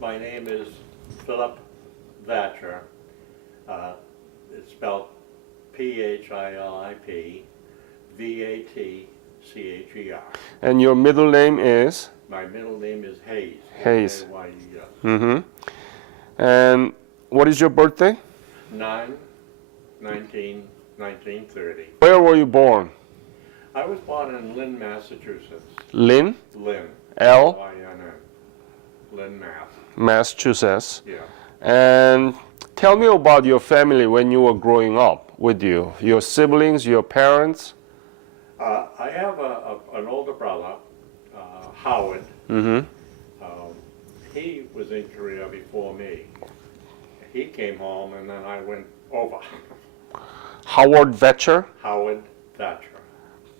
My name is Philip Vatcher. It's spelled Philip Vatcher. And your middle name is? My middle name is Hayes. Hayes. Hayes. Mm-hmm. And what is your birthday? 9/19/1930. Where were you born? I was born in Lynn, Massachusetts. Lynn? Lynn. L? Lynn. Lynn, Mass. Massachusetts. Yeah. And tell me about your family when you were growing up with you. Your siblings, your parents? I have an older brother, Howard. Mm-hmm. He was in Korea before me. He came home and then I went over. Howard Vatcher? Howard Thatcher.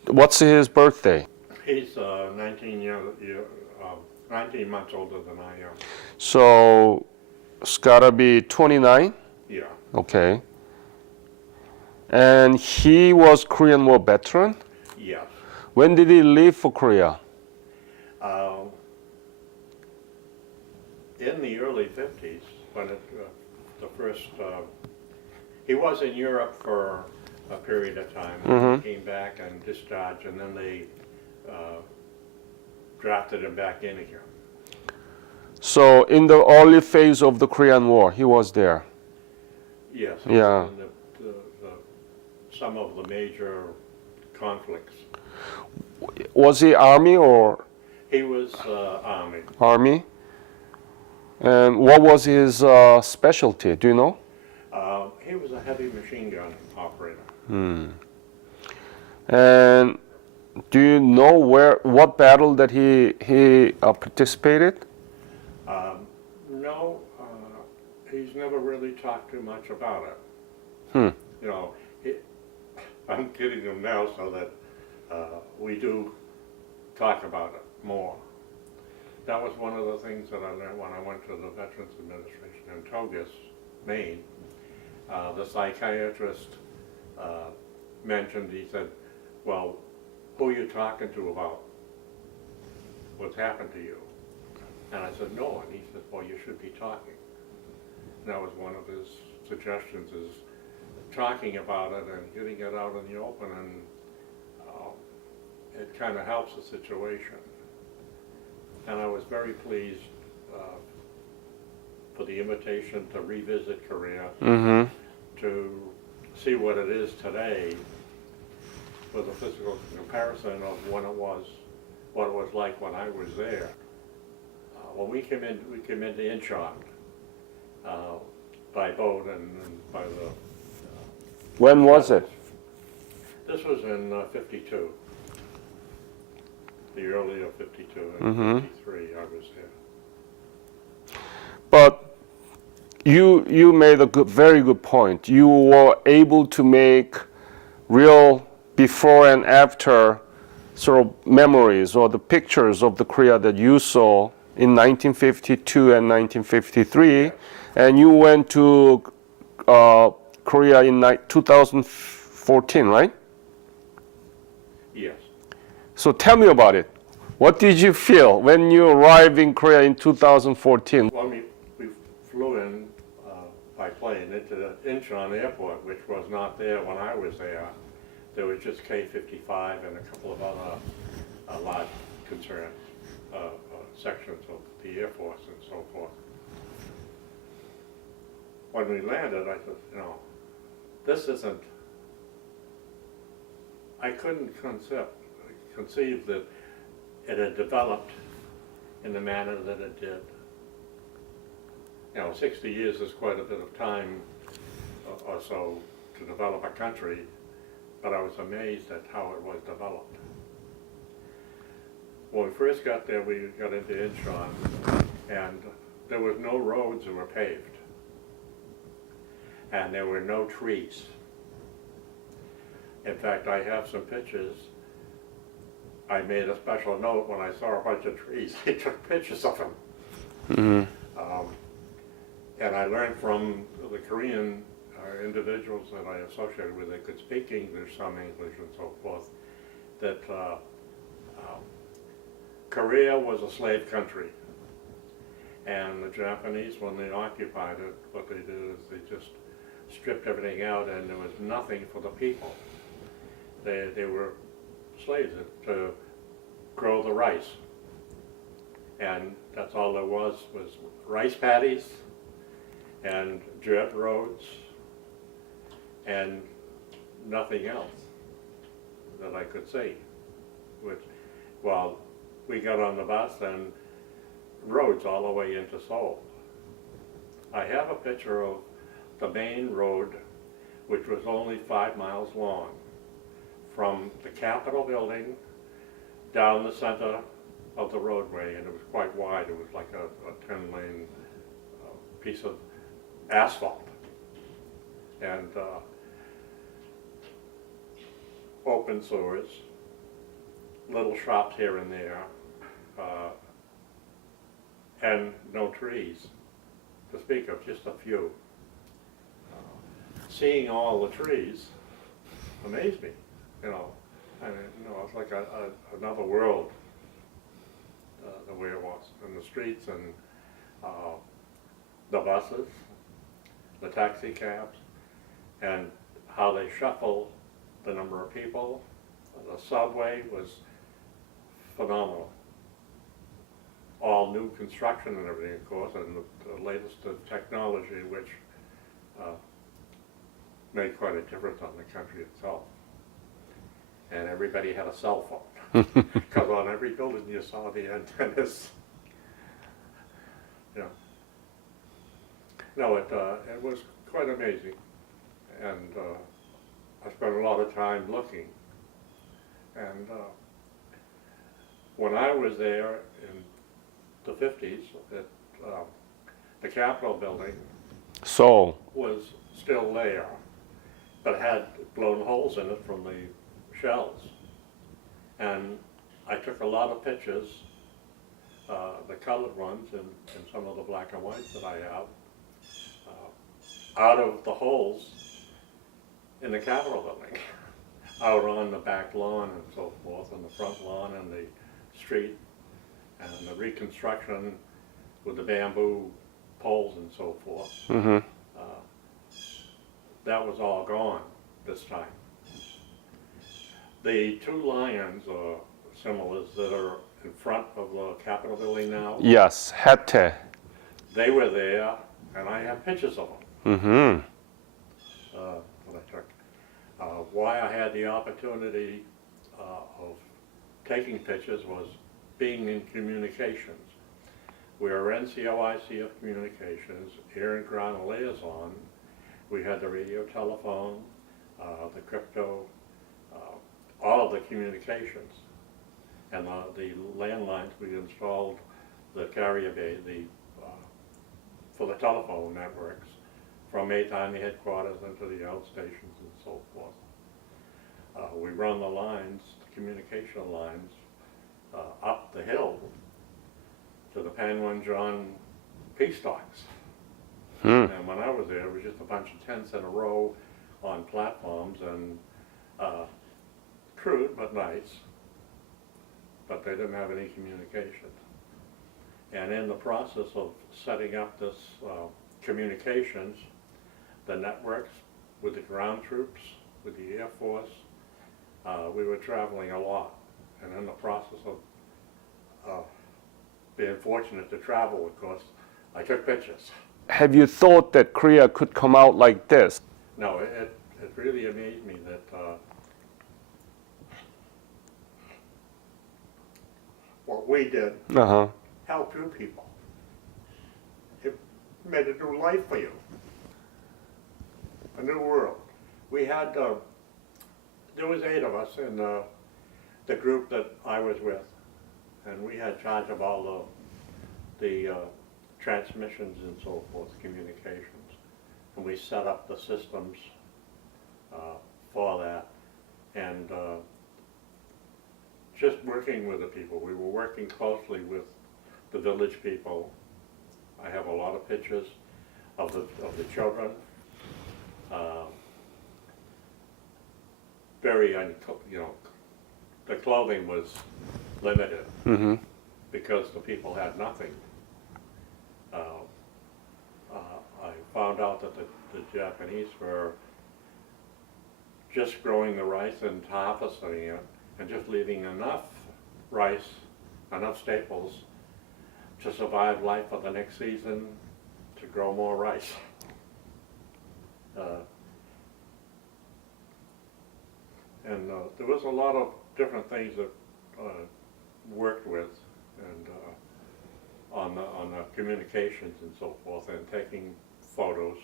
What's his birthday? He's 19 months older than I am. So it's gotta be 29? Yeah. Okay. And he was Korean War veteran? Yes. When did he leave for Korea? In the early 50s, when the first, he was in Europe for a period of time, and he came back and discharged, and then they drafted him back in again. So in the early phase of the Korean War, he was there. Yes. Yeah. In some of the major conflicts. Was he Army or? He was Army. Army. And what was his specialty? Do you know? He was a heavy machine gun operator. And do you know what battle that he participated? No, he's never really talked too much about it. You know, I'm kidding him now so that we do talk about it more. That was one of the things that I learned when I went to the Veterans Administration in Togus, Maine. The psychiatrist mentioned, he said, well, who are you talking to about what's happened to you? And I said, no one. He said, well, you should be talking. And that was one of his suggestions, is talking about it and getting it out in the open, and it kind of helps the situation. And I was very pleased for the invitation to revisit Korea, to see what it is today with a physical comparison of what it was like when I was there. When we came into Incheon by boat and by the. When was it? This was in 52. The early of 52 and 53, I was there. But you made a very good point. You were able to make real before and after sort of memories or the pictures of the Korea that you saw in 1952 and 1953, and you went to Korea in 2014, right? Yes. So tell me about it. What did you feel when you arrived in Korea in 2014? Well, we flew in by plane into the Incheon airport, which was not there when I was there. There was just K-55 and a couple of other large sections of the Air Force and so forth. When we landed, I thought, you know, this isn't, I couldn't conceive that it had developed in the manner that it did. You know, 60 years is quite a bit of time or so to develop a country, but I was amazed at how it was developed. When we first got there, we got into Incheon, and there was no roads that were paved, and there were no trees. In fact, I have some pictures. I made a special note when I saw a bunch of trees. I took pictures of them. And I learned from the Korean individuals that I associated with, they could speak English, some English and so forth, that Korea was a slave country. And the Japanese, when they occupied it, what they did is they just stripped everything out, and there was nothing for the people. They were slaves to grow the rice. And that's all there was rice paddies and dirt roads and nothing else that I could see. Which, well, we got on the bus and roads all the way into Seoul. I have a picture of the main road, which was only 5 miles long, from the Capitol building down the center of the roadway, and it was quite wide. It was like a 10-lane piece of asphalt. And open sewers, little shops here and there, and no trees to speak of, just a few. Seeing all the trees amazed me, you know. And it's like another world, the way it was, and the streets and the buses, the taxi cabs, and how they shuffle the number of people. The subway was phenomenal. All new construction and everything, of course, and the latest technology, which made quite a difference on the country itself. And everybody had a cell phone, because on every building you saw the antennas. You know. No, it was quite amazing, and I spent a lot of time looking. And when I was there in the 50s, the Capitol building was still there, but had blown holes in it from the shells. And I took a lot of pictures, the colored ones and some of the black and whites that I have, out of the holes in the Capitol building, out on the back lawn and so forth, and the front lawn and the street, and the reconstruction with the bamboo poles and so forth. Mm-hmm. That was all gone this time. The two lions or symbols that are in front of the Capitol building now, Yes, hatte. they were there, and I have pictures of them. Mm-hmm. That I took. Why I had the opportunity of taking pictures was being in communications. We are NCOIC of Communications, Air and Ground Liaison. We had the radio telephone, the crypto, all of the communications. And the landlines, we installed the carrier bay for the telephone networks from Eighth Army headquarters into the outstations and so forth. We run the lines, the communication lines, up the hill to the Panmunjom peace stocks. And when I was there, it was just a bunch of tents in a row on platforms, and crude but nice, but they didn't have any communications. And in the process of setting up this communications, the networks with the ground troops, with the Air Force, we were traveling a lot. And in the process of being fortunate to travel, of course, I took pictures. Have you thought that Korea could come out like this? No, it really amazed me that what we did Uh-huh. helped you people. It made a new life for you, a new world. We had, there was 8 of us in the group that I was with, and we had charge of all the transmissions and so forth, communications. And we set up the systems for that. And just working with the people. We were working closely with the village people. I have a lot of pictures of the children. Very, you know, the clothing was limited because the people had nothing. found out that the Japanese were just growing the rice and harvesting it and just leaving enough rice, enough staples to survive life for the next season to grow more rice. There was a lot of different things that worked with and on the communications and so forth, and taking photos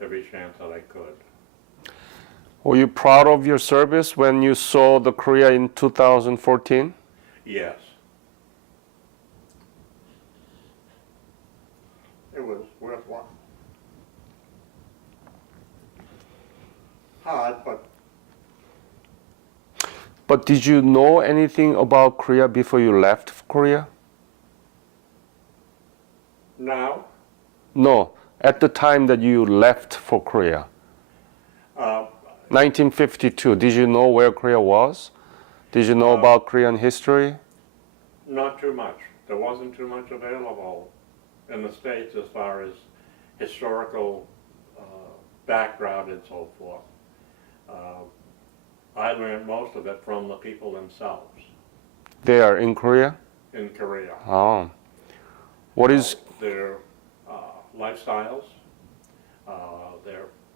every chance that I could. Were you proud of your service when you saw the Korea in 2014? Yes. It was worthwhile. Hard, but But did you know anything about Korea before you left Korea? now, No, at the time that you left for Korea. 1952, did you know where Korea was? Did you know about Korean history? not too much. There wasn't too much available in the States as far as historical background and so forth. I learned most of it from the people themselves There in Korea? in Korea. Oh. What is Their lifestyles,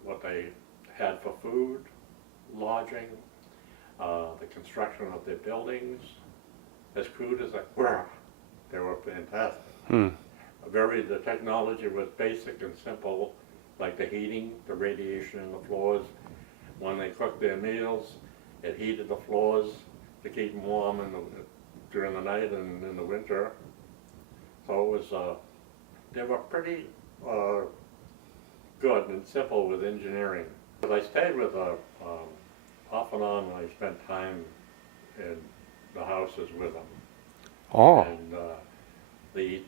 what they had for food, lodging, the construction of their buildings. As crude as they were fantastic. The technology was basic and simple, like the heating, the radiation in the floors. When they cooked their meals, it heated the floors to keep them warm during the night and in the winter. So it was, they were pretty good and simple with engineering. But I stayed with off and on when I spent time in the houses with them. Oh, And the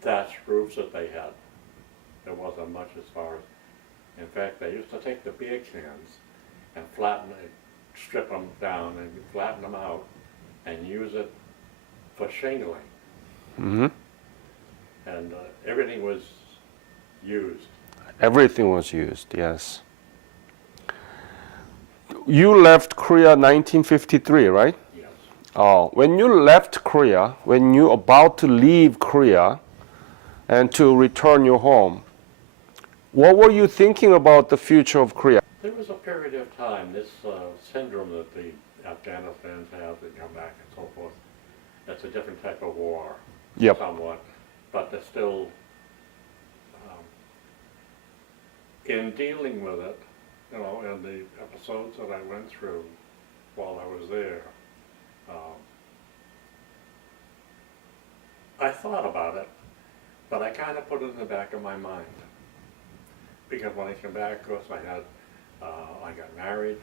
thatched roofs that they had, there wasn't much as far as, in fact, they used to take the beer cans and strip them down and flatten them out and use it for shingling. mm-hmm. And everything was used. Everything was used, yes. You left Korea 1953, right? Yes. When you left Korea, when you about to leave Korea and to return your home, what were you thinking about the future of Korea? There was a period of time, this syndrome that the Afghanistans have, that come back and so forth, that's a different type of war, Yep. somewhat, but there's still, in dealing with it, you know, in the episodes that I went through while I was there, I thought about it, but I kind of put it in the back of my mind. Because when I came back, of course, I got married,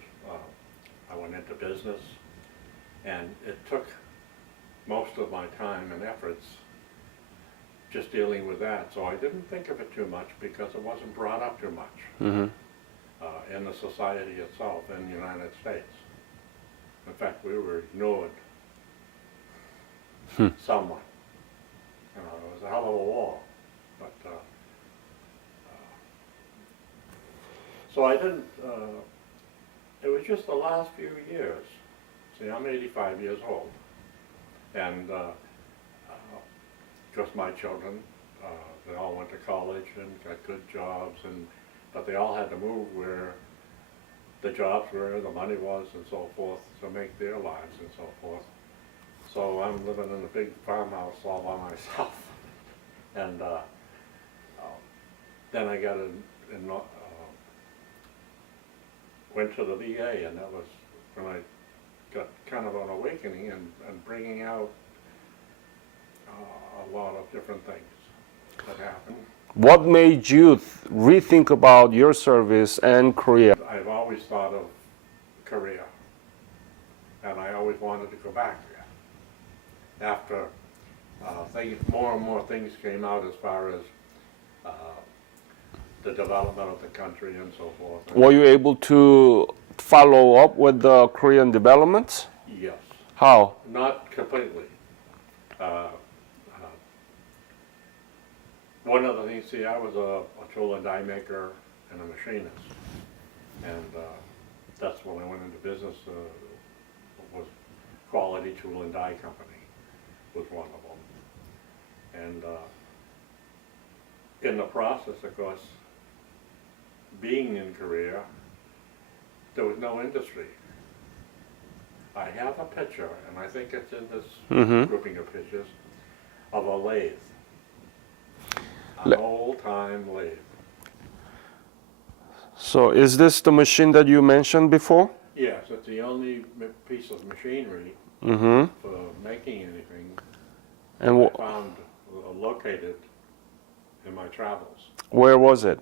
I went into business, and it took most of my time and efforts just dealing with that. So I didn't think of it too much because it wasn't brought up too much in the society itself in the United States. In fact, we were ignored somewhat. You know, it was a hell of a war, but so I didn't, it was just the last few years. See, I'm 85 years old, and just my children, they all went to college and got good jobs, but they all had to move where the jobs were, the money was, and so forth, to make their lives and so forth. So I'm living in a big farmhouse all by myself, and then I got went to the VA, and that was when I got kind of an awakening and bringing out a lot of different things that happened. What made you rethink about your service and Korea? I've always thought of Korea, and I always wanted to go back there. After more and more things came out as far as the development of the country and so forth. Were you able to follow up with the Korean developments? Yes. How? Not completely. one of the things, see, I was a tool and die maker and a machinist. And that's when I went into business, was Quality Tool and Die Company was one of them. And in the process, of course, being in Korea, there was no industry. I have a picture, and I think it's in this grouping of pictures, of a lathe. An old-time lathe. So is this the machine that you mentioned before? Yes, it's the only piece of machinery Mm-hmm. for making anything And I found located in my travels. where was it?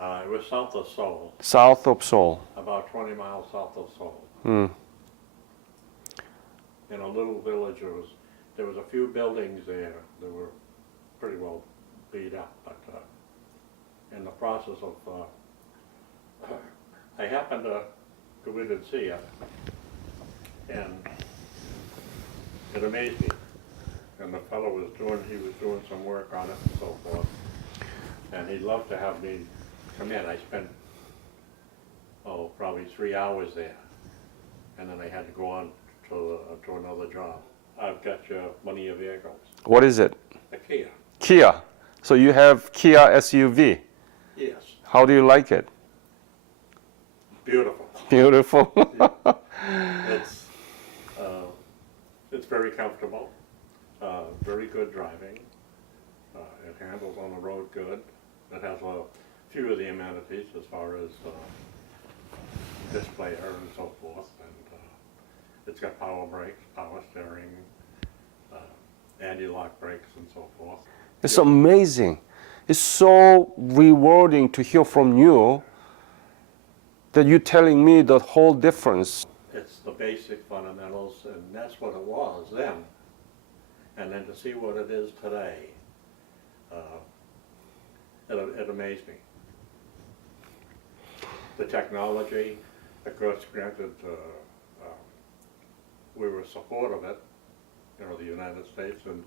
It was south of Seoul, South of Seoul. about 20 miles south of Seoul. Mm. In a little village, there was a few buildings there that were pretty well beat up, but in the process of, I happened to go in and see it, and it amazed me. And the fellow he was doing some work on it and so forth, and he'd love to have me come in. I spent, probably 3 hours there, and then I had to go on to another job. I've got one of your vehicles, What is it? a Kia. Kia. So you have Kia SUV. Yes, How do you like it? beautiful. Beautiful. It's very comfortable, very good driving. It handles on the road good. It has a few of the amenities as far as display air and so forth. And it's got power brakes, power steering, anti-lock brakes and so forth. It's amazing. It's so rewarding to hear from you that you're telling me the whole difference. It's the basic fundamentals, and that's what it was then. And then to see what it is today, it amazed me. The technology, of course, granted, we were supportive of it, the United States, and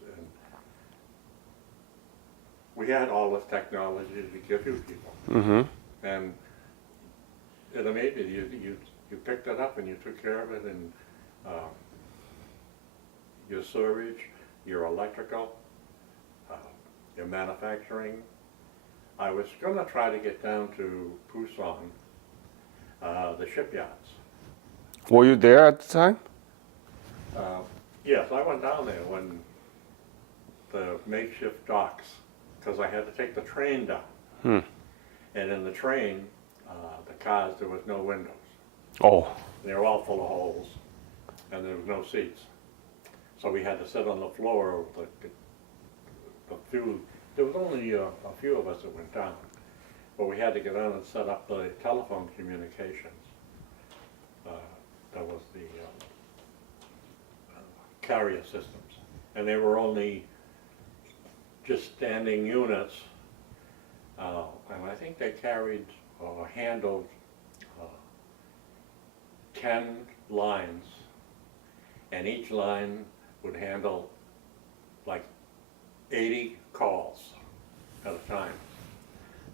we had all this technology to give you people. Mm-hmm. And it amazed me. You picked it up and you took care of it, and your sewage, your electrical, your manufacturing. I was going to try to get down to Busan, the shipyards. Were you there at the time? Yes, I went down there when the makeshift docks, because I had to take the train down. And in the train, the cars, there was no windows. Oh. They were all full of holes, and there was no seats. So we had to sit on the floor of there was only a few of us that went down, but we had to get down and set up the telephone communications. That was the carrier systems, and they were only just standing units, and I think they carried or handled 10 lines, and each line would handle like 80 calls at a time.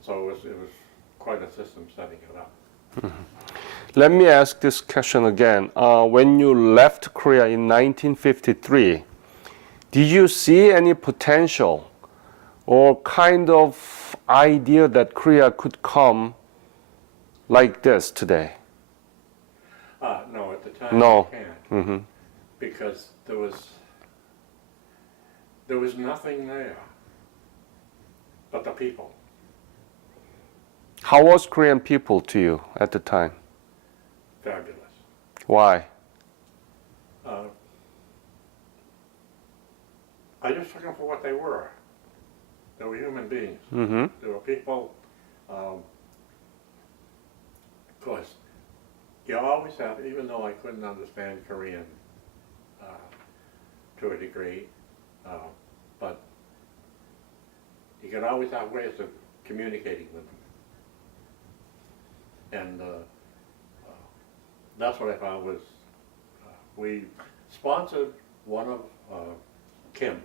So it was quite a system setting it up. Let me ask this question again. When you left Korea in 1953, did you see any potential or kind of idea that Korea could come like this today? No, at the time No. I can't, Mm-hmm. because there was nothing there but the people. How was Korean people to you at the time? Fabulous. Why? I just took them for what they were. They were human beings. Mm-hmm. They were people. Of course, you always have, even though I couldn't understand Korean to a degree, but you can always have ways of communicating with them. And that's what I found was, we sponsored one of Kim,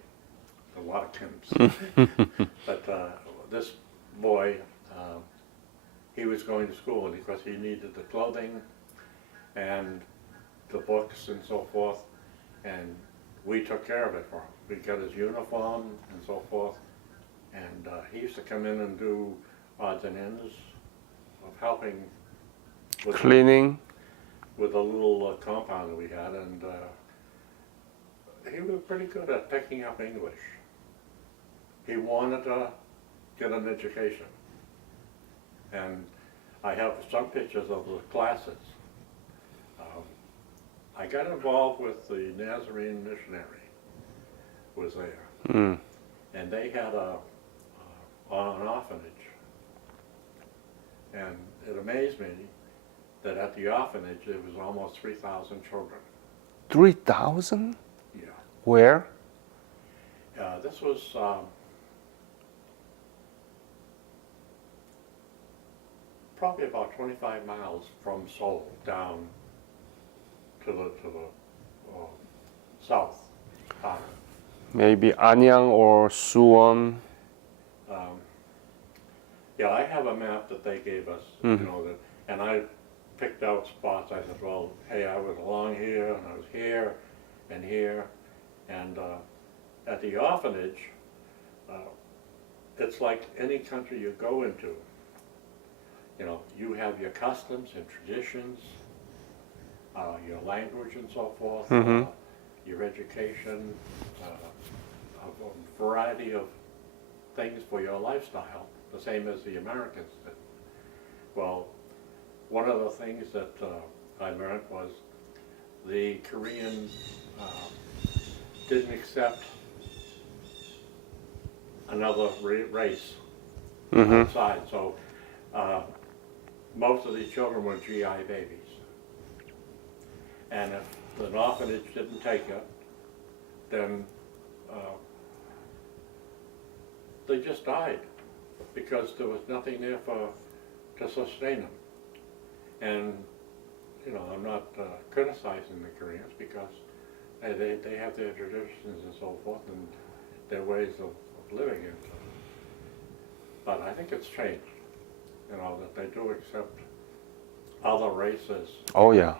a lot of Kims, but this boy, he was going to school and because he needed the clothing and the books and so forth, and we took care of it for him. We got his uniform and so forth, and he used to come in and do odds and ends of helping with Cleaning. with a little compound that we had, and he was pretty good at picking up English. He wanted to get an education, and I have some pictures of the classes. I got involved with the Nazarene missionary, was there, and they had an orphanage, and it amazed me that at the orphanage there was almost 3,000 children. 3,000? Yeah. Where? This was probably about 25 miles from Seoul down to the south. Maybe Anyang or Suwon. Yeah, I have a map that they gave us, you know, that, and I picked out spots. I said, well, hey, I was along here, and I was here, and here, and at the orphanage, it's like any country you go into. You know, you have your customs and traditions, your language and so forth, your education, a variety of things for your lifestyle, the same as the Americans did. Well, one of the things that I learned was the Korean didn't accept another race outside, so most of these children were GI babies. And if the orphanage didn't take it, then they just died because there was nothing there to sustain them. And, you know, I'm not criticizing the Koreans because they have their traditions and so forth and their ways of living. And, but I think it's changed, you know, that they do accept other races. Oh yeah.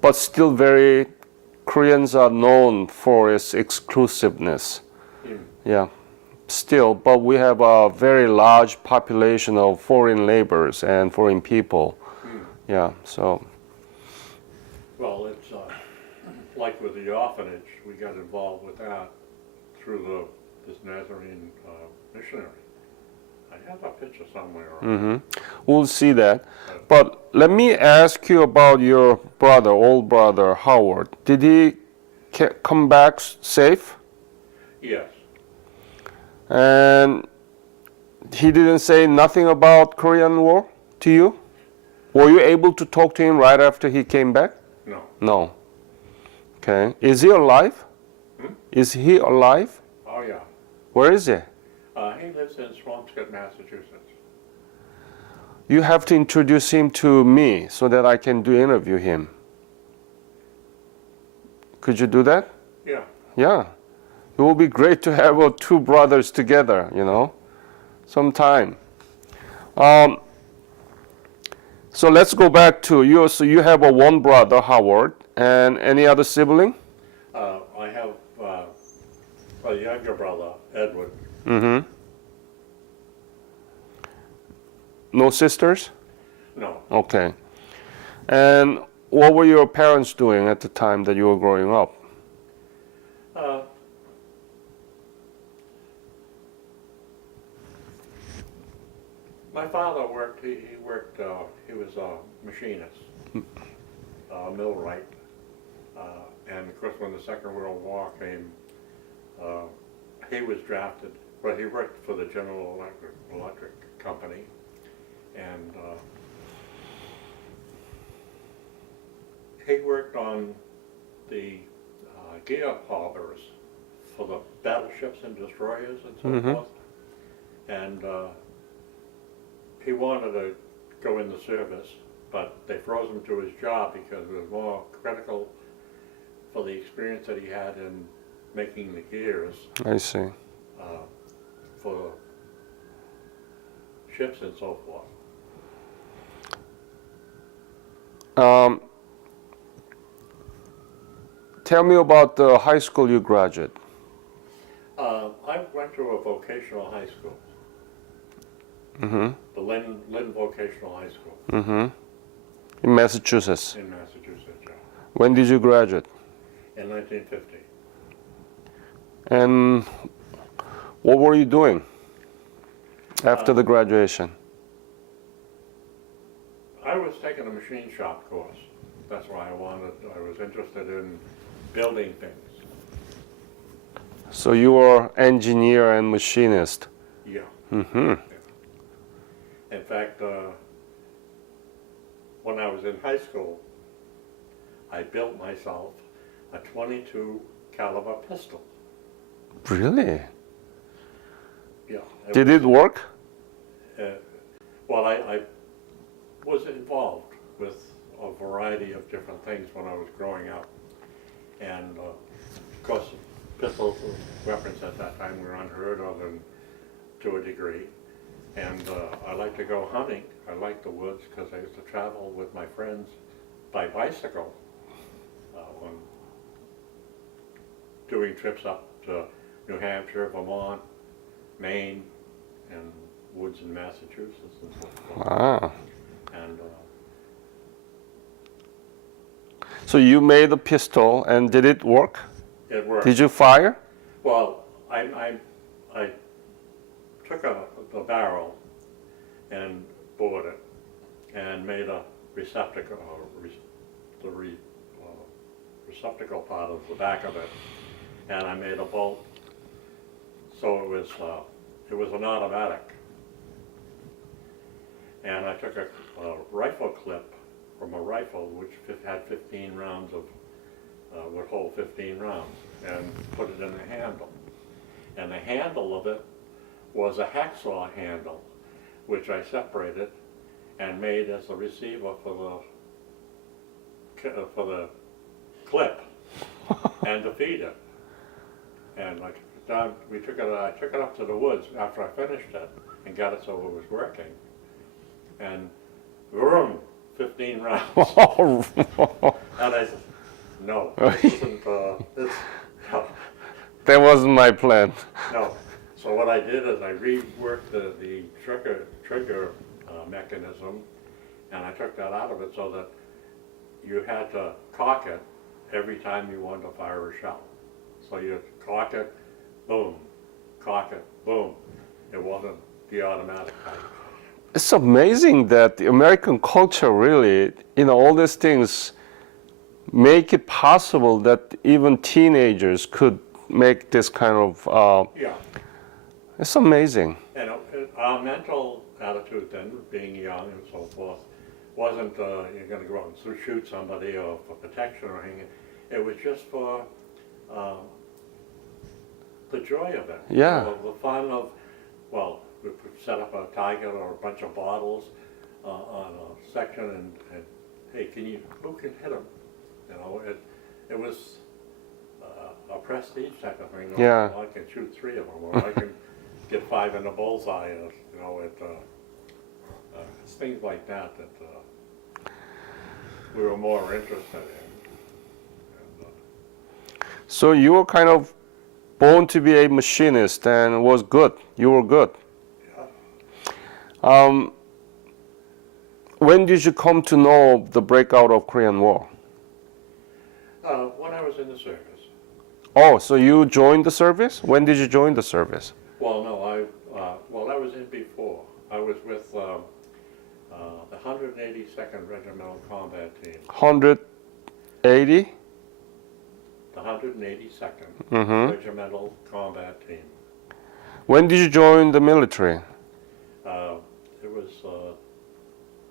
But still Koreans are known for its exclusiveness. Yeah, still, but we have a very large population of foreign laborers and foreign people. Yeah, so. Well, it's like with the orphanage, we got involved with that through this Nazarene missionary. I have a picture somewhere. We'll see that. But let me ask you about your brother, old brother, Howard. Did he come back safe? Yes. And he didn't say nothing about Korean War to you? Were you able to talk to him right after he came back? No. No. Okay. Is he alive? Is he alive? Oh, yeah. Where is he? He lives in Swampscott, Massachusetts. You have to introduce him to me so that I can interview him. Could you do that? Yeah. Yeah. It will be great to have two brothers together, you know, sometime. So let's go back to you. So you have one brother, Howard, and any other sibling? I have a younger brother, Edward. No sisters? No. Okay. And what were your parents doing at the time that you were growing up? My father worked, he was a machinist, a millwright. And of course when the Second World War came, he was drafted, but he worked for the General Electric Company. And he worked on the gear harbors for the battleships and destroyers and so forth. And he wanted to go in the service, but they froze him to his job because it was more critical for the experience that he had in making the gears. I see. for ships and so forth. Tell me about the high school you graduated. I went to a vocational high school, Mm-hmm. the Lynn Vocational High School Mm-hmm. In Massachusetts. in Massachusetts, yeah, When did you graduate? in 1950. And what were you doing after the graduation? I was taking a machine shop course. That's why I was interested in building things. So you were engineer and machinist. Yeah. Mm-hmm. In fact, when I was in high school, I built myself a .22 caliber pistol. Really? Yeah. Did it work? Well, I was involved with a variety of different things when I was growing up. And of course, pistol weapons at that time were unheard of to a degree. And I like to go hunting. I like the woods because I used to travel with my friends by bicycle when doing trips up to New Hampshire, Vermont, Maine, and woods in Massachusetts and so forth. Ah. And So you made a pistol and did it work? it worked. Did you fire? Well, I took the barrel and bored it and made a receptacle, receptacle part of the back of it, and I made a bolt. So it was an automatic. And I took a rifle clip from a rifle which had 15 rounds of, would hold 15 rounds, and put it in the handle. And the handle of it was a hacksaw handle, which I separated and made as a receiver for the clip and the feeder. And I took it up to the woods after I finished it and got it so it was working. And vroom, 15 rounds. And I said, no, this isn't, no. That wasn't my plan. No. So what I did is I reworked the trigger mechanism, and I took that out of it so that you had to cock it every time you wanted to fire a shell. So you cock it, boom, cock it, boom. It wasn't the automatic type. It's amazing that the American culture really, all these things make it possible that even teenagers could make this kind of, Yeah. it's amazing. And our mental attitude then, being young and so forth, wasn't you're going to go out and shoot somebody or for protection or anything. It was just for the joy of it. Yeah. The fun of, well, we could set up a target or a bunch of bottles on a section and hey, who can hit them? It was a prestige type of thing. Yeah. I can shoot 3 of them, or I can get 5 in the bullseye. It's things like that we were more interested in. So you were kind of born to be a machinist and was good. You were good. Yeah. When did you come to know the breakout of Korean War? When I was in the service. Oh, so you joined the service? When did you join the service? Well, no, I was in before. I was with the 182nd Regimental Combat Team. 180? The 182nd Mm-hmm. Regimental Combat Team. When did you join the military? It was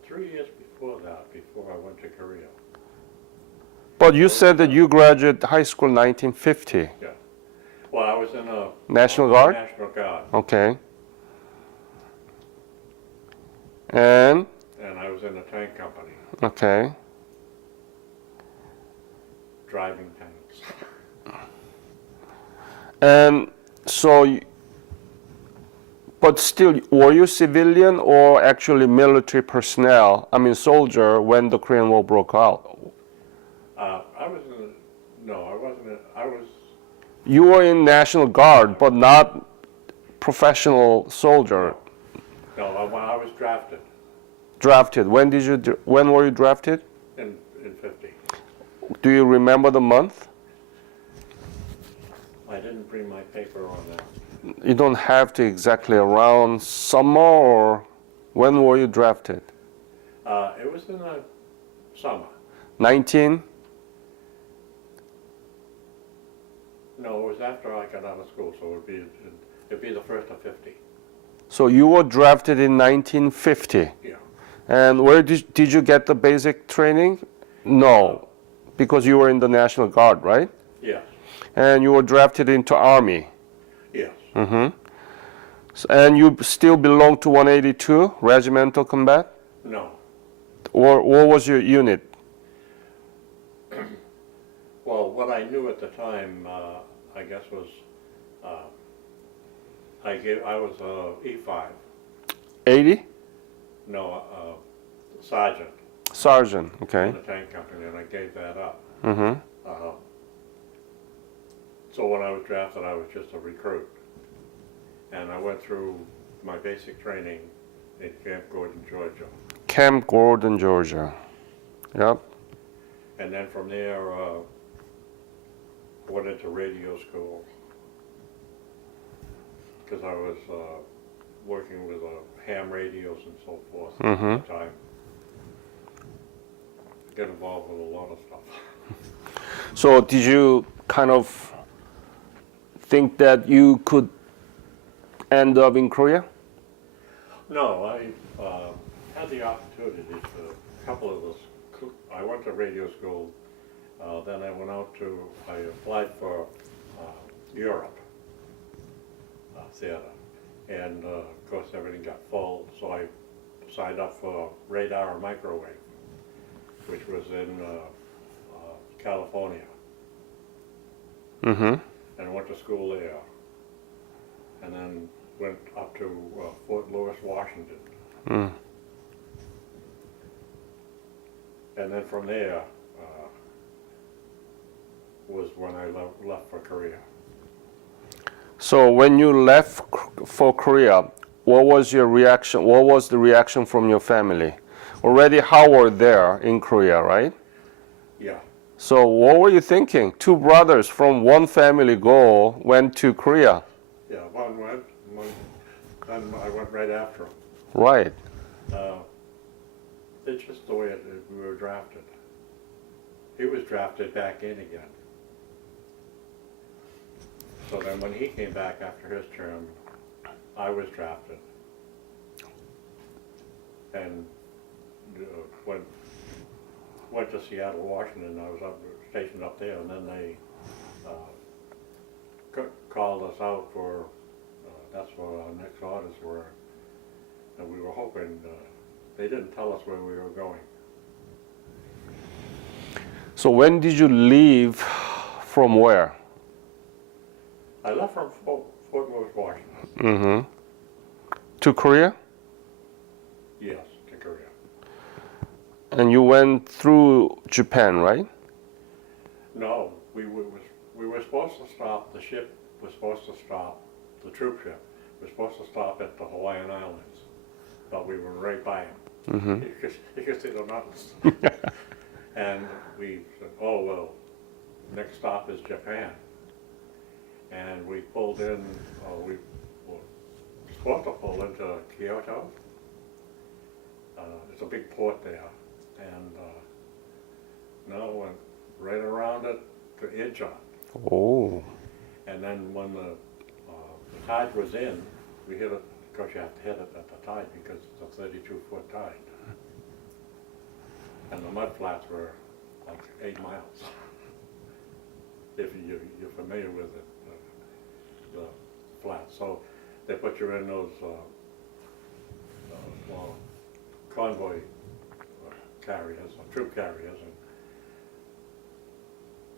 3 years before that, before I went to Korea. But you said that you graduated high school in 1950. Yeah. Well, I was in a National Guard? National Guard, Okay. And, and I was in a tank company, okay. driving tanks. And so But still, were you civilian or actually military personnel? I mean, soldier when the Korean War broke out? I was in the, no, I wasn't. I was. You were in National Guard, but not professional soldier. No, I was drafted Drafted. When were you drafted? in 50. Do you remember the month? I didn't bring my paper on that. You don't have to exactly around summer, or when were you drafted? It was in the summer. 19? No, it was after I got out of school, so it'd be the first of 50. So you were drafted in 1950. Yeah. And where did you get the basic training? No, because you were in the National Guard, right? Yes. And you were drafted into Army. Yes. And you still belong to 182, Regimental Combat? No. Or what was your unit? Well, what I knew at the time, I guess, was I was E5. 80? No, sergeant Sergeant, in okay. the tank company, and I gave that up. Mm-hmm. So when I was drafted, I was just a recruit, and I went through my basic training in Camp Gordon, Georgia. Camp Gordon, Georgia. Yep. And then from there, went into radio school because I was working with ham radios and so forth at the time. Get involved with a lot of stuff. So did you kind of think that you could end up in Korea? No, I had the opportunity to, a couple of us, I went to radio school, then I went out to, I applied for Europe theater, and of course everything got full, so I signed up for radar and microwave, which was in California, Mm-hmm. and went to school there, and then went up to Fort Lewis, Washington. Mm. And then from there was when I left for Korea. So when you left for Korea, what was your reaction? What was the reaction from your family? Already Howard there in Korea, right? Yeah. So what were you thinking? Two brothers from one family went to Korea. Yeah, one went, then I went right after him. Right. It's just the way we were drafted. He was drafted back in again. So then when he came back after his term, I was drafted. And went to Seattle, Washington. I was stationed up there, and then they called us out for, that's where our next orders were. And we were hoping, they didn't tell us where we were going. So when did you leave from where? I left from Fort Lewis, Washington. Mm-hmm. To Korea? Yes, to Korea. And you went through Japan, right? No, we were supposed to stop, the ship was supposed to stop, the troop ship was supposed to stop at the Hawaiian Islands, but we were right by him. Mm-hmm. You could see the mountains. And we said, oh, well, next stop is Japan. And we pulled in, we were supposed to pull into Kyoto. It's a big port there. And no, went right around it to Incheon. Oh. And then when the tide was in, we hit it, of course you have to hit it at the tide because it's a 32-foot tide. And the mud flats were like 8 miles, if you're familiar with it, the flats. So they put you in those convoy carriers, or troop carriers, and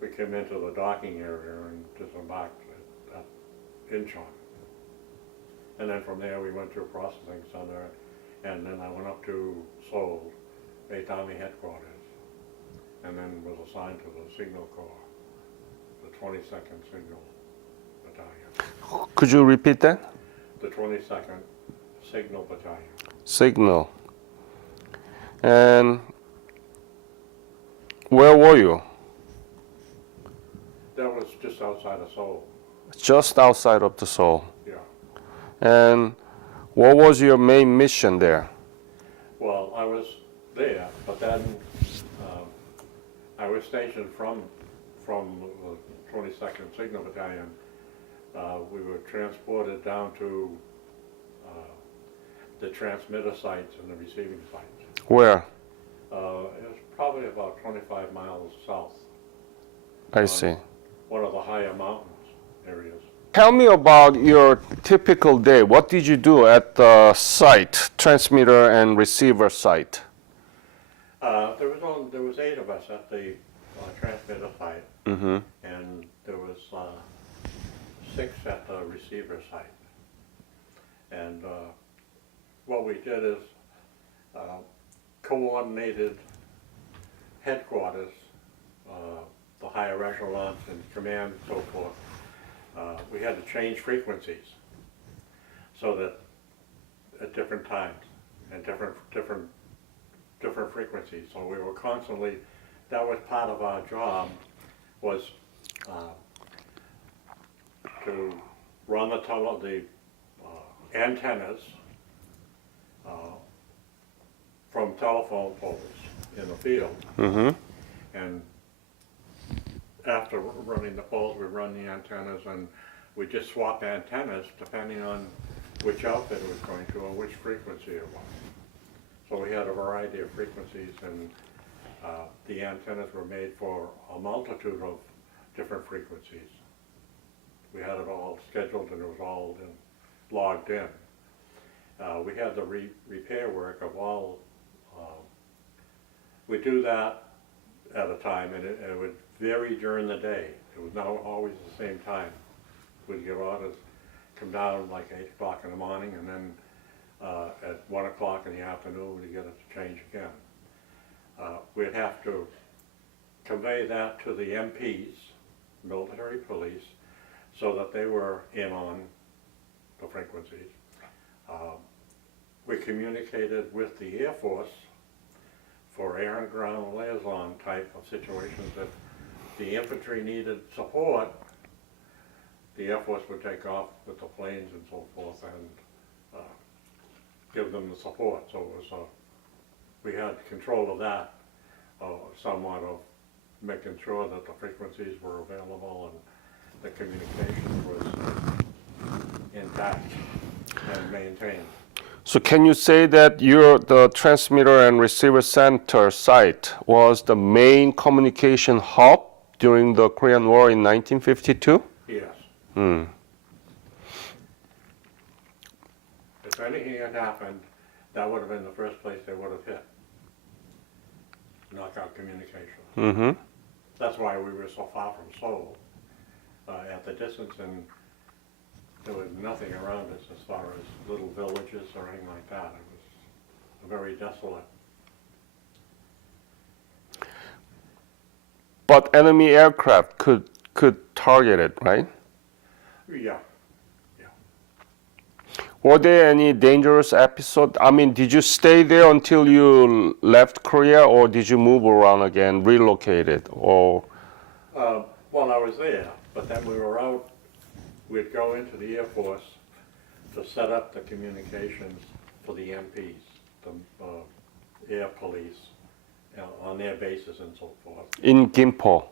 we came into the docking area and disembarked at Incheon. And then from there, we went to a processing center, and then I went up to Seoul, 8th Army headquarters, and then was assigned to the Signal Corps, the 22nd Signal Battalion. Could you repeat that? The 22nd Signal Battalion. Signal. And where were you? That was just outside of Seoul, Just outside of the Seoul. yeah. And what was your main mission there? Well, I was there, but then I was stationed from the 22nd Signal Battalion. We were transported down to the transmitter sites and the receiving sites. Where? It was probably about 25 miles south, I see. one of the higher mountains areas. Tell me about your typical day. What did you do at the site, transmitter and receiver site? There was 8 of us at the transmitter site, Mm-hmm. and there was 6 at the receiver site. And what we did is coordinated headquarters, the higher echelons and command and so forth. We had to change frequencies so that at different times and different frequencies. So we were constantly, that was part of our job, was to run the antennas from telephone poles in the field. Mm-hmm. And after running the poles, we run the antennas, and we just swap antennas depending on which outfit it was going to or which frequency it was. So we had a variety of frequencies, and the antennas were made for a multitude of different frequencies. We had it all scheduled, and it was all logged in. We had the repair work of all. We do that at a time, and it would vary during the day. It was not always the same time. We'd get orders, come down like 8 o'clock in the morning, and then at 1 o'clock in the afternoon, we'd get it to change again. We'd have to convey that to the MPs, military police, so that they were in on the frequencies. We communicated with the Air Force for air and ground liaison type of situations. If the infantry needed support, the Air Force would take off with the planes and so forth and give them the support. So it was we had control of that, somewhat of making sure that the frequencies were available and the communication was intact and maintained. So can you say that the transmitter and receiver center site was the main communication hub during the Korean War in 1952? Yes. Hmm. If anything had happened, that would have been the first place they would have hit. Knockout communications. Mm-hmm. That's why we were so far from Seoul at the distance, and there was nothing around us as far as little villages or anything like that. It was very desolate. But enemy aircraft could target it, right? Yeah. Were there any dangerous episodes? I mean, did you stay there until you left Korea, or did you move around again, relocated, or? Well, I was there, but then we were out. We'd go into the Air Force to set up the communications for the MPs, the air police, on their bases and so forth. In Gimpo.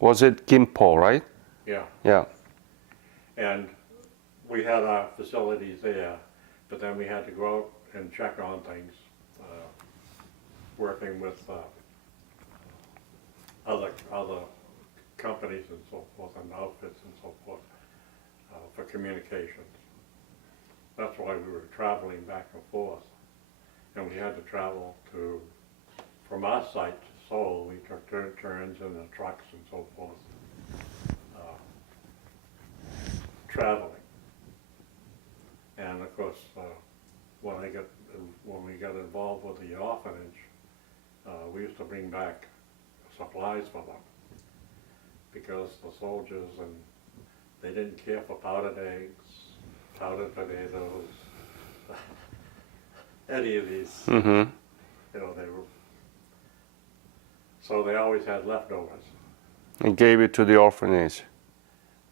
Was it Gimpo, right? Yeah. Yeah. And we had our facilities there, but then we had to go out and check on things, working with other companies and so forth, and outfits and so forth, for communications. That's why we were traveling back and forth. And we had to travel from our site to Seoul. We took turns in the trucks and so forth, traveling. And of course, when we got involved with the orphanage, we used to bring back supplies for them because the soldiers, and they didn't care for powdered eggs, powdered potatoes, any of these. Mm-hmm. You know, so they always had leftovers. And gave it to the orphanage.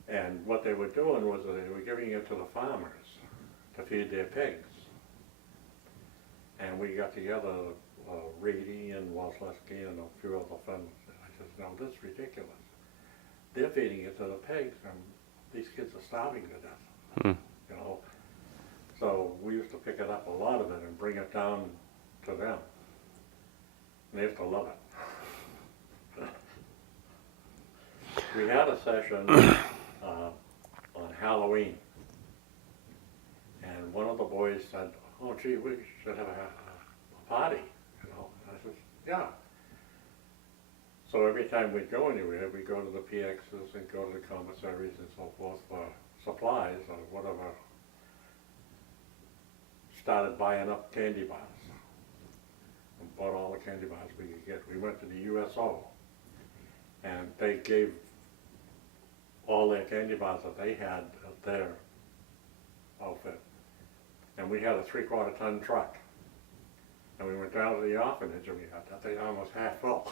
And what they were doing was they were giving it to the farmers to feed their pigs. And we got together, Reedy and Wozleski and a few other friends. And I said, no, this is ridiculous. They're feeding it to the pigs, and these kids are starving to death. Mm. You know. So we used to pick it up, a lot of it, and bring it down to them. And they used to love it. We had a session on Halloween, and one of the boys said, oh gee, we should have a party, you know. And I said, yeah. So every time we'd go anywhere, we'd go to the PXs and go to the commissaries and so forth for supplies or whatever. Started buying up candy bars and bought all the candy bars we could get. We went to the USO, and they gave all their candy bars that they had at their outfit. And we had a 3/4 ton truck. And we went down to the orphanage and we had that thing almost half full.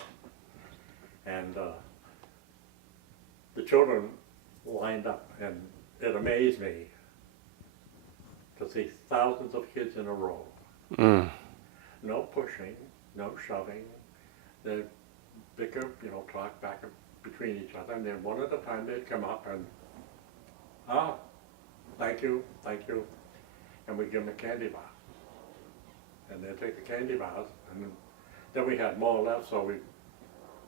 And the children lined up, and it amazed me to see thousands of kids in a row. Mm. No pushing, no shoving. They bicker, you know, talk back between each other, and then one at a time they'd come up and, thank you, and we'd give them a candy bar. And they'd take the candy bars, and then we had more left, so we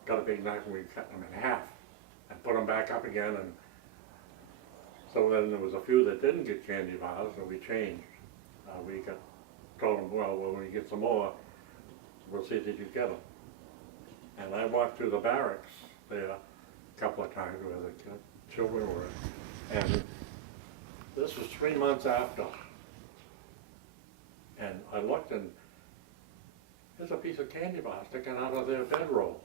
got a big knife and we cut them in half and put them back up again. And so then there was a few that didn't get candy bars, and we changed. Told them, well, when we get some more, we'll see that you get them. And I walked through the barracks there a couple of times where the children were. And this was 3 months after. And I looked, and there's a piece of candy bar sticking out of their bedroll.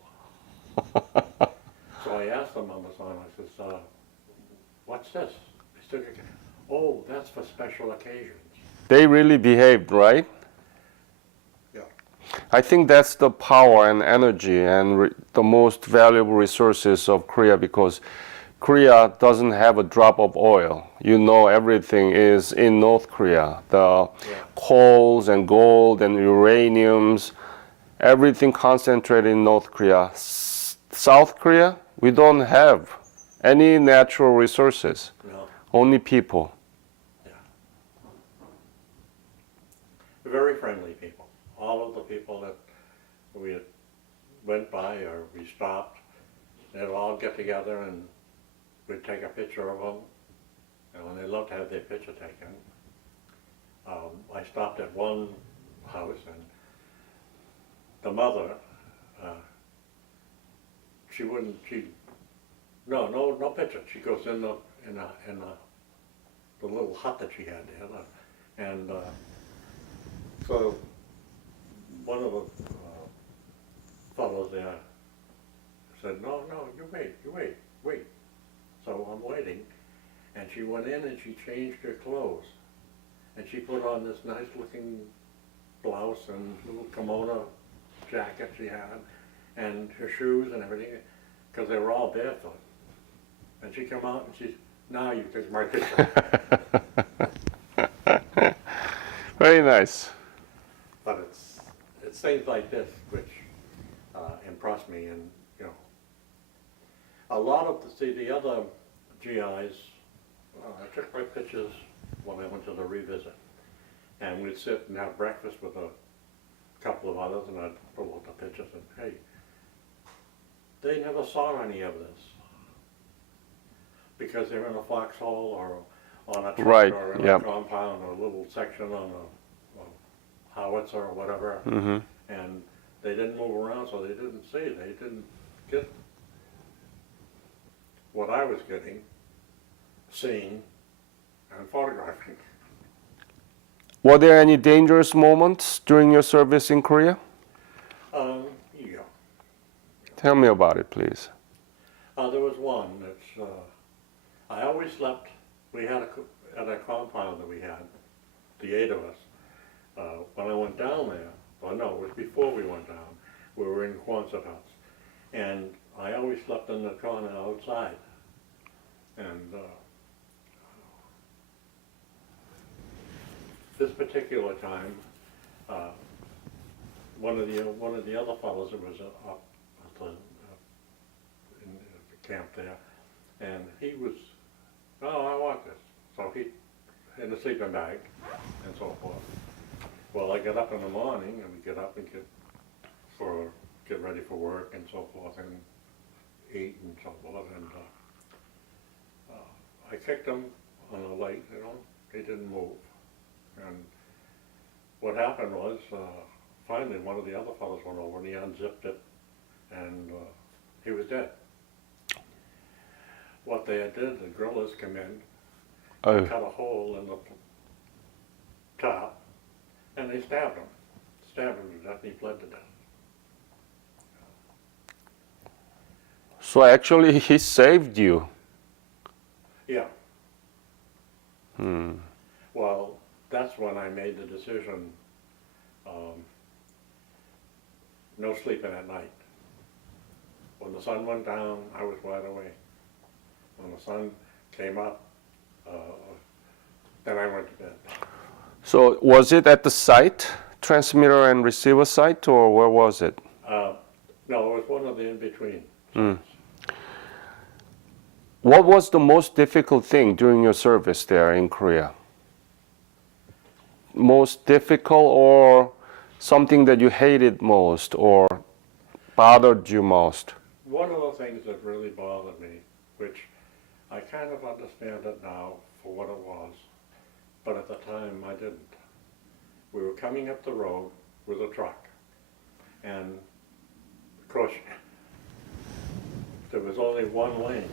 So I asked them on the phone, I says, what's this? They stick a, oh, that's for special occasions. They really behaved, right? Yeah. I think that's the power and energy and the most valuable resources of Korea, because Korea doesn't have a drop of oil. You know, everything is in North Korea. The coals and gold and uraniums, everything concentrated in North Korea. South Korea, we don't have any natural resources, No. only people. Yeah. Very friendly people. All of the people that we went by or we stopped, they'd all get together and we'd take a picture of them. And they loved to have their picture taken. I stopped at one house, and the mother, no picture. She goes in the little hut that she had there, and so one of the fellows there said, no, you wait. So I'm waiting, and she went in and she changed her clothes, and she put on this nice looking blouse and little kimono jacket she had, and her shoes and everything, because they were all barefoot. And she come out and she's, now you take my picture. Very nice. But it's things like this which impress me, and you know, a lot of the other GIs, I took my pictures when I went to the revisit, and we'd sit and have breakfast with a couple of others, and I'd pull out the pictures and, hey, they never saw any of this because they're in a foxhole or on a truck, right. or in Yep. a compound or a little section on a howitzer or whatever, Mm-hmm. and they didn't move around, so they didn't see. They didn't get what I was getting, seeing, and photographing. Were there any dangerous moments during your service in Korea? Yeah. Tell me about it, please. There was one that's, I always slept, we had at a compound that we had, the 8 of us. When I went down there, well no, it was before we went down, we were in Quonset huts. And I always slept in the corner outside. And this particular time, one of the other fellows that was up at in the camp there, and he was, oh, I want this. So he, in a sleeping bag and so forth. Well, I get up in the morning and we get up and get ready for work and so forth and eat and so forth. And I kicked him on the leg, you know, he didn't move. And what happened was, finally one of the other fellows went over and he unzipped it and he was dead. What they did, the guerrillas come in, cut a hole in the top, and they stabbed him. Stabbed him to death and he bled to death. So actually he saved you. Yeah. Well, that's when I made the decision, no sleeping at night. When the sun went down, I was wide awake. When the sun came up, then I went to bed. So was it at the site, transmitter and receiver site, or where was it? No, it was one of the in-between. What was the most difficult thing during your service there in Korea? Most difficult or something that you hated most or bothered you most? One of the things that really bothered me, which I kind of understand it now for what it was, but at the time I didn't. We were coming up the road with a truck, and of course there was only one lane,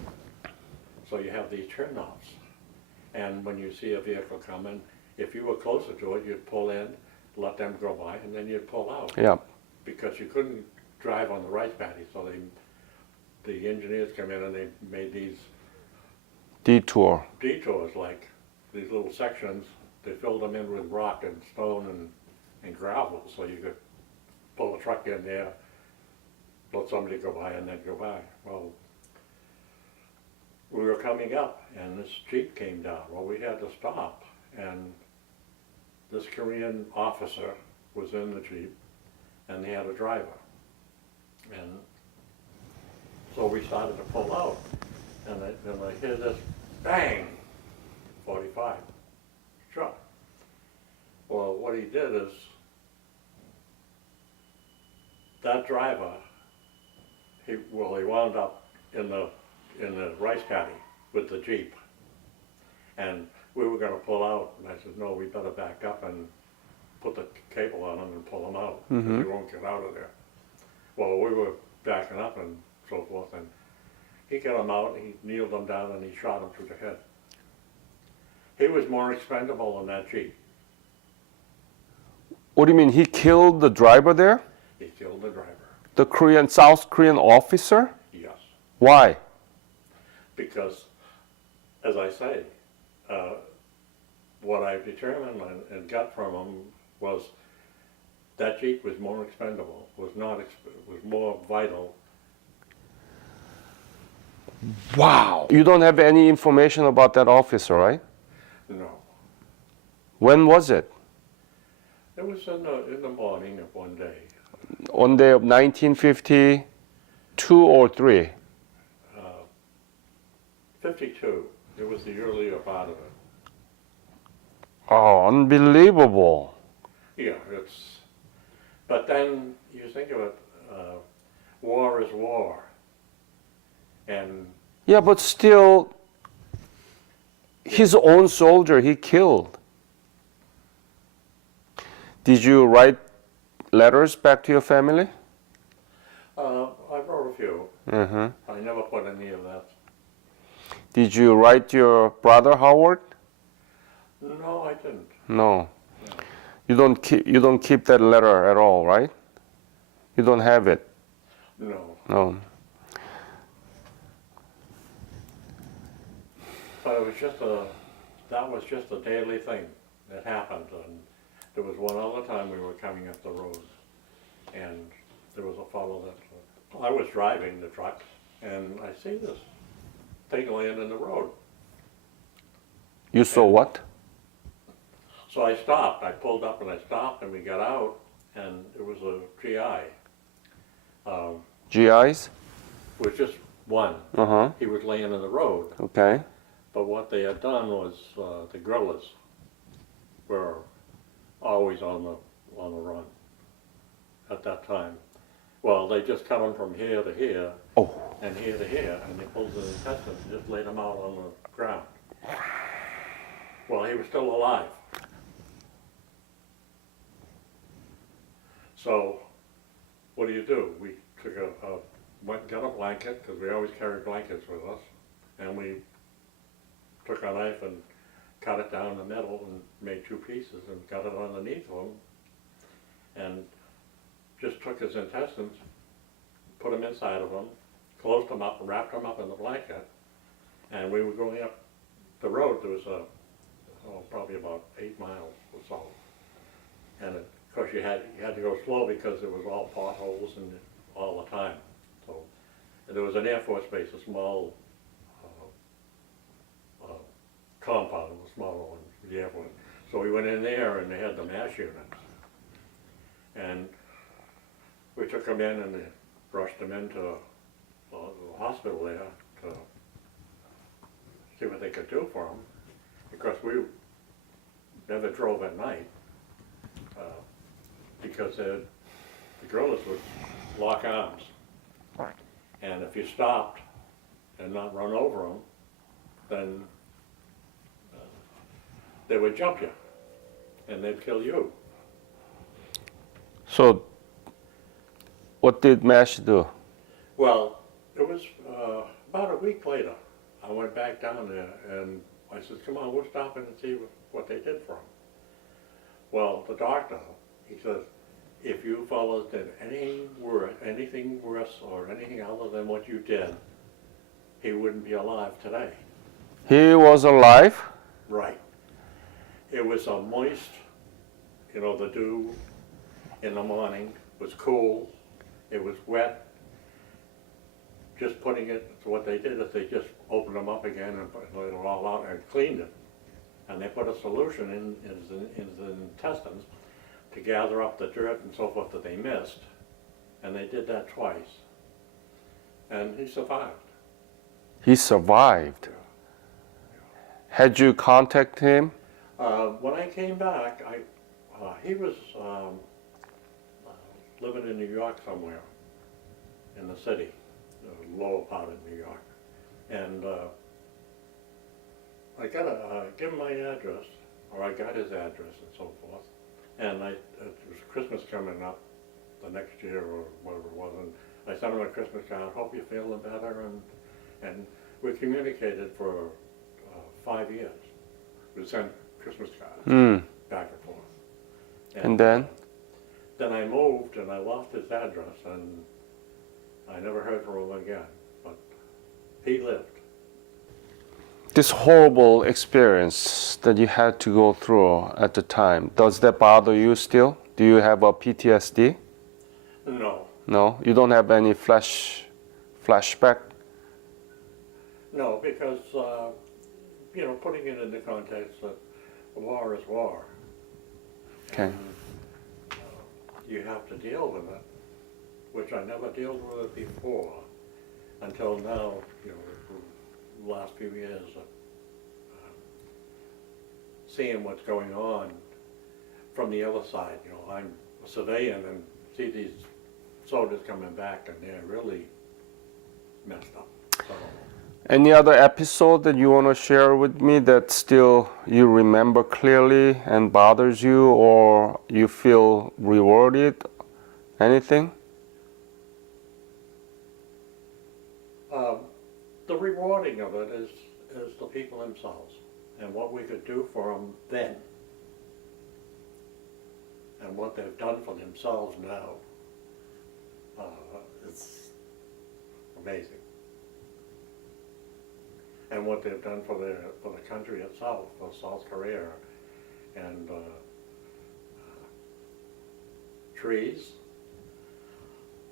so you have these turnoffs. And when you see a vehicle coming, if you were closer to it, you'd pull in, let them go by, and then you'd pull out. Yeah. Because you couldn't drive on the rice paddy, so the engineers come in and they made these Detours, like these little sections. They filled them in with rock and stone and gravel, so you could pull a truck in there, let somebody go by and then go by. Well, we were coming up and this Jeep came down. Well, we had to stop, and this Korean officer was in the Jeep and they had a driver. And so we started to pull out, and I hear this bang, 45 truck. Well, what he did is, that driver, he wound up in the rice paddy with the Jeep, and we were going to pull out, and I said, no, we better back up and put the cable on him and pull him out, because he won't get out of there. Well, we were backing up and so forth, and he got him out, he kneeled him down, and he shot him through the head. He was more expendable than that Jeep. What do you mean, he killed the driver there? He killed the driver. The South Korean officer? Yes. Why? Because, as I say, what I determined and got from him was that Jeep was more expendable, was more vital. Wow. You don't have any information about that officer, right? No. When was it? It was in the morning of one day. On day of 1952 or 3? 52. It was the earlier part of it. Oh, unbelievable. Yeah, but then you think of it, war is war. And Yeah, but still, his own soldier he killed. Did you write letters back to your family? I wrote a few. I never put any of that. Did you write your brother Howard? No, I didn't. No. No. You don't keep that letter at all, right? You don't have it. No. No. But it was that was just a daily thing that happened. And there was one other time we were coming up the road, and there was a fellow that, I was driving the truck, and I see this thing laying in the road. You saw what? So I stopped, I pulled up and I stopped, and we got out, and it was a GI. GIs? It was just one. Uh-huh. He was laying in the road. Okay. But what they had done was the guerrillas were always on the run at that time. Well, they just cut them from here to here and here to here, and they pulled the intestines and just laid them out on the ground. Well, he was still alive. So what do? We took went and got a blanket, because we always carry blankets with us, and we took a knife and cut it down the middle and made two pieces and cut it underneath him, and just took his intestines, put them inside of him, closed them up and wrapped them up in the blanket, and we were going up the road. There was probably about 8 miles or so, and of course you had to go slow because it was all potholes and all the time. So and there was an Air Force base, a small compound, a smaller one, the Air Force. So we went in there, and they had the MASH units, and we took them in and rushed them into the hospital there to see what they could do for them. Because we never drove at night, because the guerrillas would lock arms, and if you stopped and not run over them, then they would jump you, and they'd kill you. So, what did MASH do? Well, it was about a week later, I went back down there, and I said, come on, we'll stop in and see what they did for him. Well, the doctor, he says, if you fellows did anything worse or anything other than what you did, he wouldn't be alive today. He was alive? Right. It was a moist, the dew in the morning was cool, it was wet. Just putting it, so what they did is they just opened them up again and let it all out and cleaned it. And they put a solution in the intestines to gather up the dirt and so forth that they missed. And they did that twice. And he survived. He survived. Had you contacted him? When I came back, he was living in New York somewhere, in the city, the lower part of New York. And I got to give him my address, or I got his address and so forth. And it was Christmas coming up the next year or whatever it was, and I sent him a Christmas card, hope you're feeling better, and we communicated for 5 years. We sent Christmas cards back and forth. And then? Then I moved and I lost his address, and I never heard from him again, but he lived. This horrible experience that you had to go through at the time, does that bother you still? Do you have a PTSD? No. No? You don't have any flashback? No, because, putting it in the context that war is war. Okay. And, you have to deal with it, which I never dealt with it before, until now, the last few years of seeing what's going on from the other side. I'm a civilian and see these soldiers coming back, and they're really messed up. So, Any other episode that you want to share with me that still you remember clearly and bothers you, or you feel rewarded? Anything? the rewarding of it is the people themselves and what we could do for them then. and what they've done for themselves now, it's amazing. And what they've done for the country itself, for South Korea, and trees.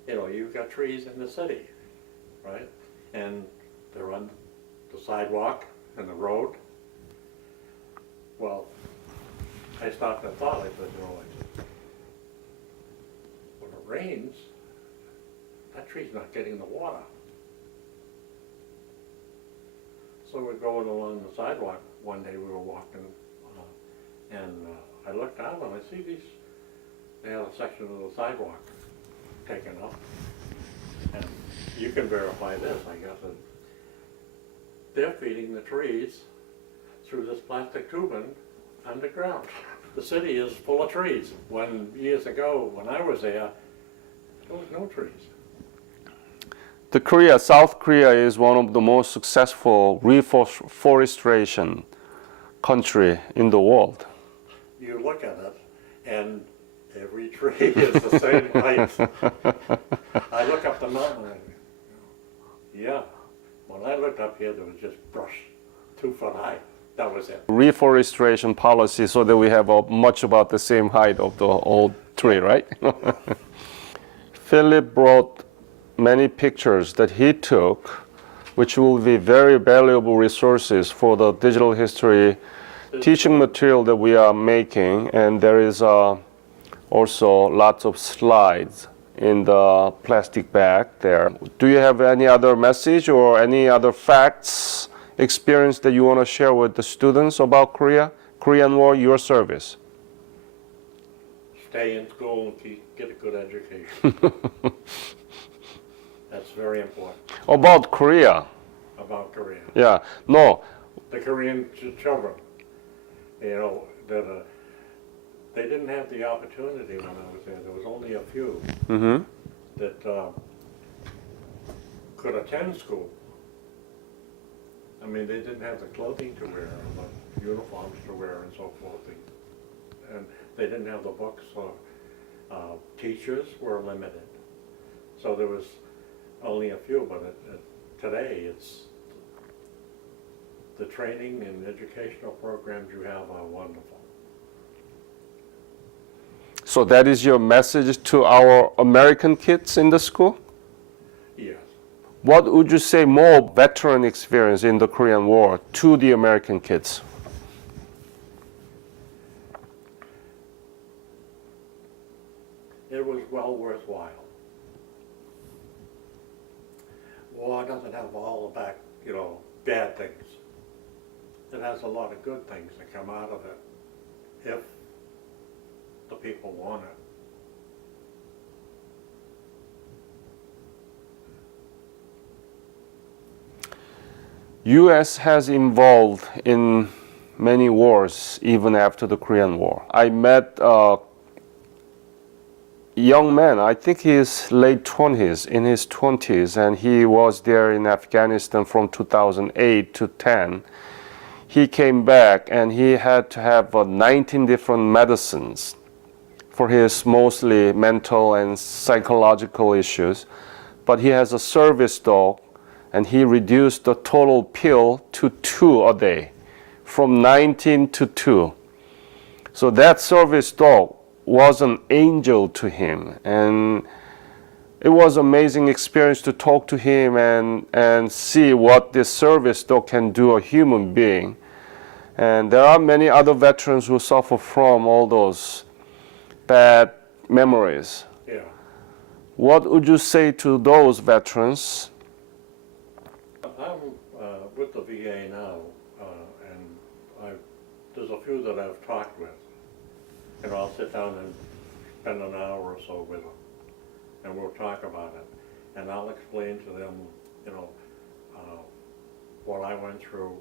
You know, you've got trees in the city, right? And they're on the sidewalk and the road. Well, I stopped and thought, I said, you know, when it rains, that tree's not getting the water. So we're going along the sidewalk one day, we were walking, and I looked down and I see they had a section of the sidewalk taken up. And you can verify this, I guess, that they're feeding the trees through this plastic tubing underground. The city is full of trees. When years ago, when I was there was no trees. South Korea is one of the most successful reforestation country in the world. You look at it, and every tree is the same height. I look up the mountain, and yeah. When I looked up here, there was just brush 2 foot high. That was it. Reforestation policy so that we have much about the same height of the old tree, right? Philip brought many pictures that he took, which will be very valuable resources for the digital history teaching material that we are making. And there is also lots of slides in the plastic bag there. Do you have any other message or any other facts, experience that you want to share with the students about Korean War, your service? Stay in school and get a good education. That's very important. About Korea. About Korea. Yeah, no. The Korean children, you know, that they didn't have the opportunity when I was there. There was only a few that could attend school. I mean, they didn't have the clothing to wear, and the uniforms to wear, and so forth. And they didn't have the books, so teachers were limited. So there was only a few, but today it's the training and educational programs you have are wonderful. So that is your message to our American kids in the school? Yes. What would you say more veteran experience in the Korean War to the American kids? It was well worthwhile. War doesn't have all the bad things. It has a lot of good things that come out of it, if the people want it. U.S. has involved in many wars even after the Korean War. I met a young man, I think he's late 20s, in his 20s, and he was there in Afghanistan from 2008 to 10. He came back and he had to have 19 different medicines for his mostly mental and psychological issues. But he has a service dog, and he reduced the total pill to 2 a day, from 19 to 2. So that service dog was an angel to him, and it was an amazing experience to talk to him and see what this service dog can do a human being. And there are many other veterans who suffer from all those bad memories. Yeah. What would you say to those veterans? I'm with the VA now, and there's a few that I've talked with. And I'll sit down and spend an hour or so with them, and we'll talk about it. And I'll explain to them, what I went through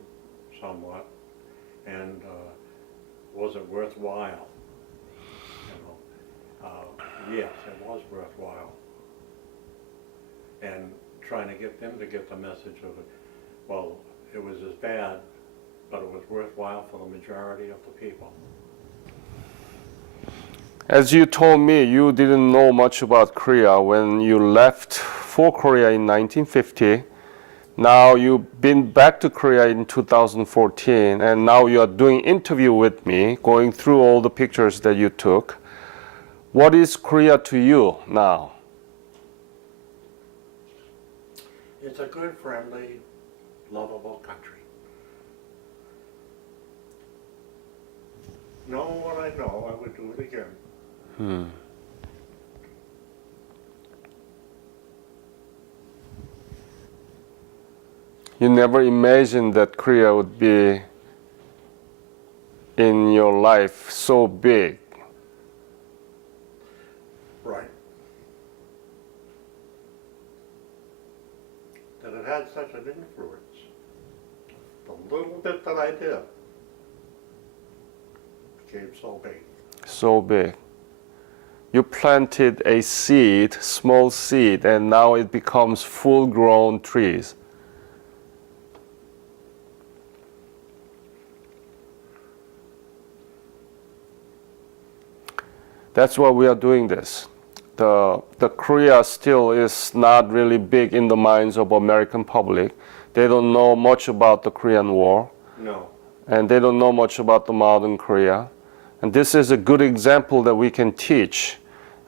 somewhat, and was it worthwhile? Yes, it was worthwhile. And trying to get them to get the message of it, well, it was as bad, but it was worthwhile for the majority of the people. As you told me, you didn't know much about Korea when you left for Korea in 1950. Now you've been back to Korea in 2014, and now you are doing interview with me, going through all the pictures that you took. What is Korea to you now? It's a good, friendly, lovable country. Knowing what I know, I would do it again. You never imagined that Korea would be in your life so big. Right. That it had such an influence. The little bit that I did became so big. So big. You planted a seed, small seed, and now it becomes full-grown trees. That's why we are doing this. The Korea still is not really big in the minds of American public. They don't know much about the Korean War. No. And they don't know much about the modern Korea. And this is a good example that we can teach.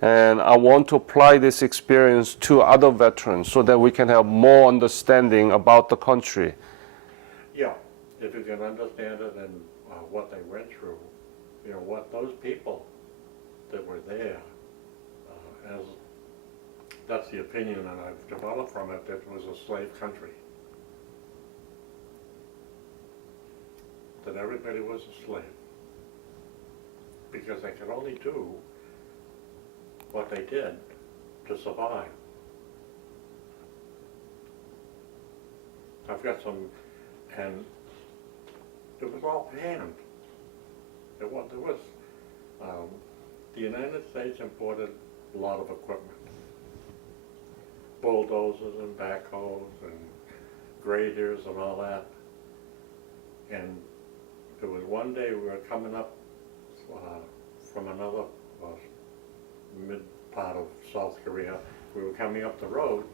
And I want to apply this experience to other veterans so that we can have more understanding about the country. Yeah, if you can understand it and what they went through, you know, what those people that were there, as that's the opinion that I've developed from it, that it was a slave country. That everybody was a slave. Because they could only do what they did to survive. I've got some, and it was all planned. There was, the United States imported a lot of equipment. Bulldozers and backhoes and graders and all that. And there was one day we were coming up from another mid part of South Korea. We were coming up the road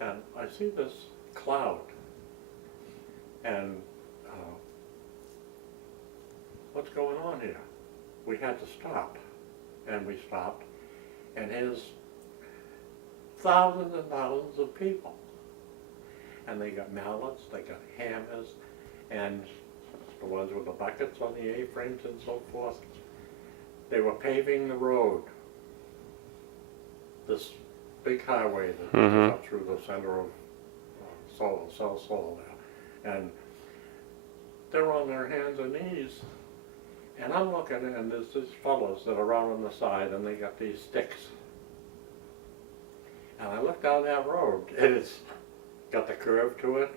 and I see this cloud and what's going on here? We had to stop, and we stopped, and here's thousands and thousands of people. And they got mallets, they got hammers, and the ones with the buckets on the A-frames and so forth. They were paving the road, this big highway that goes up through the center of South Seoul there. And they're on their hands and knees. And I'm looking, and there's these fellows that are out on the side, and they got these sticks. And I look down that road, and it's got the curve to it,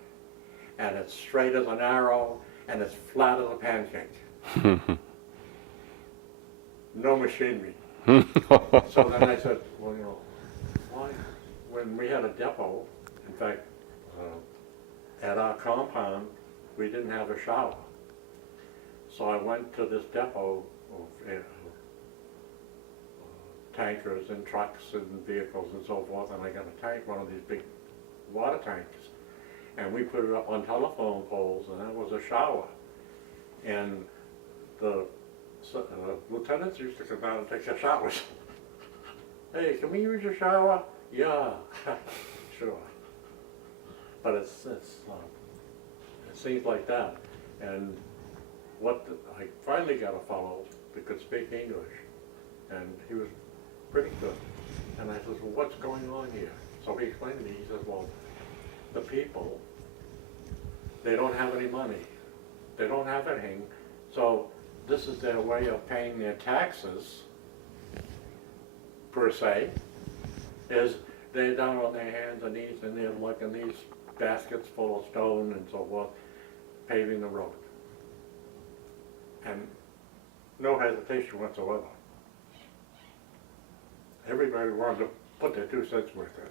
and it's straight as an arrow, and it's flat as a pancake. No machinery. So then I said, well, you know, why? When we had a depot, in fact, at our compound, we didn't have a shower. So I went to this depot of tankers and trucks and vehicles and so forth, and I got a tank, one of these big water tanks, and we put it up on telephone poles, and that was a shower. And the lieutenants used to come down and take their showers. Hey, can we use your shower? Yeah, sure. But it seems like that. And I finally got a fellow that could speak English, and he was pretty good. And I said, well, what's going on here? So he explained to me, he says, well, the people, they don't have any money. They don't have anything. So this is their way of paying their taxes, per se, is they're down on their hands and knees and they're looking these baskets full of stone and so forth, paving the road. And no hesitation whatsoever. Everybody wanted to put their 2 cents worth in.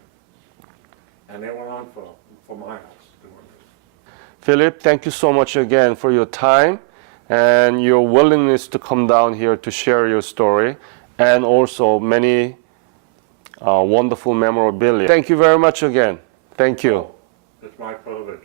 And they went on for miles doing this. Philip, thank you so much again for your time. and your willingness to come down here to share your story, and also many wonderful memorabilia. Thank you very much again. Thank you. It's my privilege.